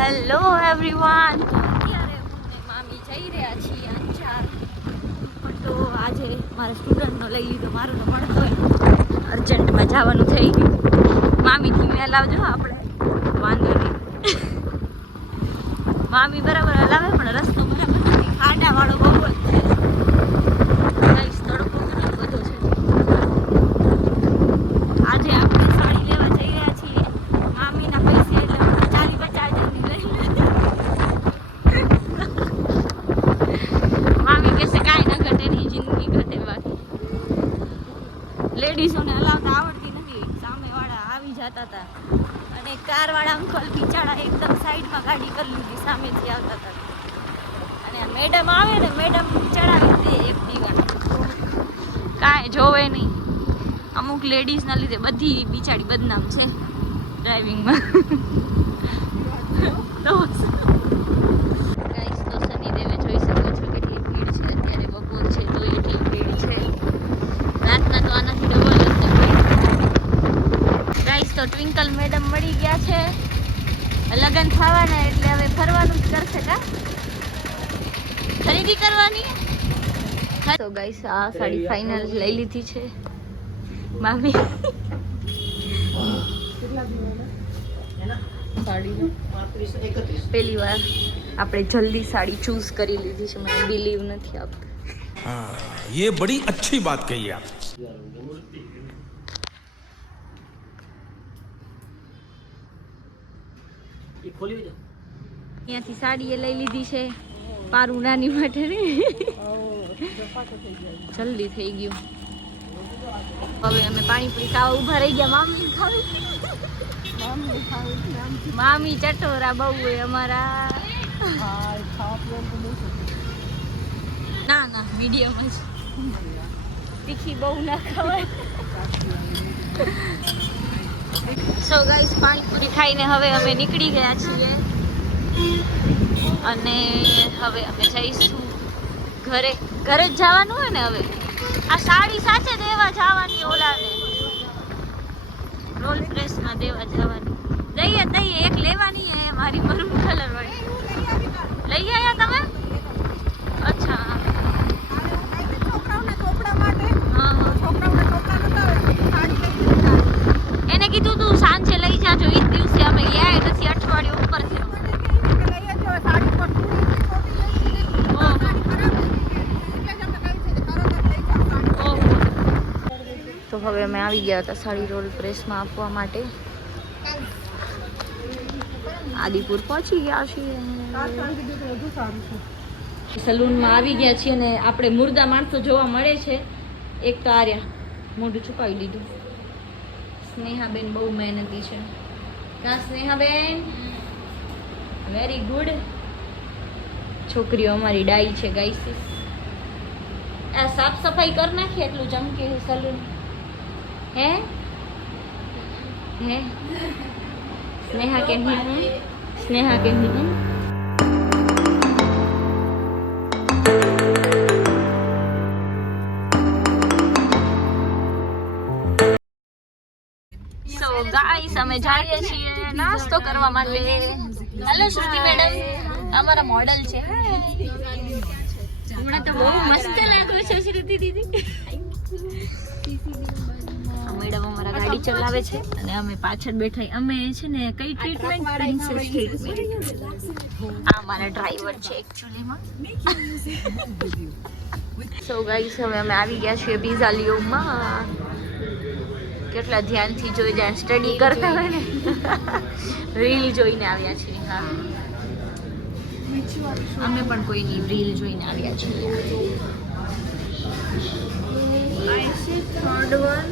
Hello everyone, અત્યારે હું ને મામી જઈ રહ્યા છીએ અંજાર. તો આજે મારા સ્ટુડન્ટનો લઈ લીધો, મારો તો ભણતો અર્જન્ટમાં જવાનું થઈ ગયું. મામીથી મેં લાવજો, આપણે વાંધો નહીં. મામી બરાબર હલાવે પણ રસ્તો બરાબર નથી, ખાડાવાળો બહુ જ છે. તડકો ઘણો બધો છે. આજે આપણે સાડી લેવા જઈ રહ્યા છીએ. મામીના પૈસે એટલે 40-50 હજારની લઈ લીધી. મામી કહેશે કાંઈ ન ઘટે નહીં, જિંદગી ઘટે. બાકી લેડીઝોને હલાવતા આવડતી નથી. સામેવાળા આવી જતા હતા અને કારવાળા અંકલ બિચારા એકદમ સાઈડમાં ગાડી કરી લીધી, સામેથી આવતા હતા. અને મેડમ આવે ને, મેડમ ચડાવી દે એક્ટિવા, કાંઈ જોવે નહીં. અમુક લેડીઝના લીધે બધી બિચારી બદનામ છે ડ્રાઇવિંગમાં. તો ગાઈસ, તો શનિદેવે જોઈ શકો છો કેટલી ભીડ છે. અત્યારે બપોર છે તો એટલી ભીડ છે. રાતના તો આનાથી ડબલ હશે. ગાઈસ, તો ટ્વિંકલ મેડમ મળી ગયા છે. લગ્ન થવાના એટલે હવે ફરવાનું જ કરશે. કા ખરીદી કરવાની. તો ગાઈસ, આ સાડી ફાઇનલ લઈ લીધી છે મામી. પહેલી વાર આપણે જલ્દી સાડી ચૂઝ કરી લીધી છે. મને બિલીવ નથી આવતું. ये बड़ी अच्छी बात कही आप. અહીંયાથી સાડી એ લઈ લીધી છે પારું નાની માટે. જલ્દી થઈ ગયું. હવે અમે પાણીપુરી ખાવા ઊભા રહી ગયા. મામી ખાવી, મામી ચટોરા બહુ હોય અમારા. ના ના, મીડિયમ જ. તીખી બહુ ના ખવાય. સો ગાઈસ, પાણીપુરી ખાઈને હવે અમે નીકળી ગયા છીએ અને હવે અમે જઈશું ઘરે. ઘરે જ જવાનું હોય ને. હવે આ સાડી સાચે દેવા જવાની, ઓલાને રોલ પ્રેસમાં દેવા જવાની. દઈએ એક લેવાની હે મારી મરૂન કલર વાળી. લઈ આવ્યા તમે? અચ્છા. એને કીધું તું સાંજે લઈ જાજો. એ દિવસે અમે ગયા નથી, અઠવાડિયું ઉપર થયું. તો હવે અમે આવી ગયા હતા સાડી રોલ પ્રેસમાં આપવા માટે. આદિપુર પહોંચી ગયા છીએ. સલૂનમાં આવી ગયા છીએ અને આપણે મુર્દા માણસો જોવા મળે છે. એક તો આર્યા મોઢું છુપાવી લીધું. સ્નેહાબેન બહુ મહેનતી છે. કા સ્નેહાબેન? Very good. છોકરીઓ અમારી ડાઈ છે ગાઈસ. આ સાફ સફાઈ કરી નાખીએ એટલું ચમકે સલૂન. હે હે સ્નેહા કેમ હે? સ્નેહા કેમ હે? સો ગાઈસ, અમે જઈએ છીએ નાસ્તો કરવા માટે. હેલો શ્રુતિ મેડમ, અમારા મોડલ છે. હમણાં તો બહુ મસ્ત લાગો છો શ્રુતિ દીદી. મેડમ અમારા ગાડી ચલાવે છે અને અમે પાછળ બેઠા. અમે છે ને કઈ ટ્રીટમેન્ટ? Princess treatment. આ મારા ડ્રાઈવર છે એકચ્યુઅલીમાં. સો ગાઈસ, હવે અમે આવી ગયા છીએ પિઝા લિયોમાં. કેટલા ધ્યાનથી જોઈ જાય, સ્ટડી કરતા હોય ને. રીલ જોઈને આવ્યા છીએ. હા, અમે પણ કોઈની રીલ જોઈને આવ્યા છીએ. Third one.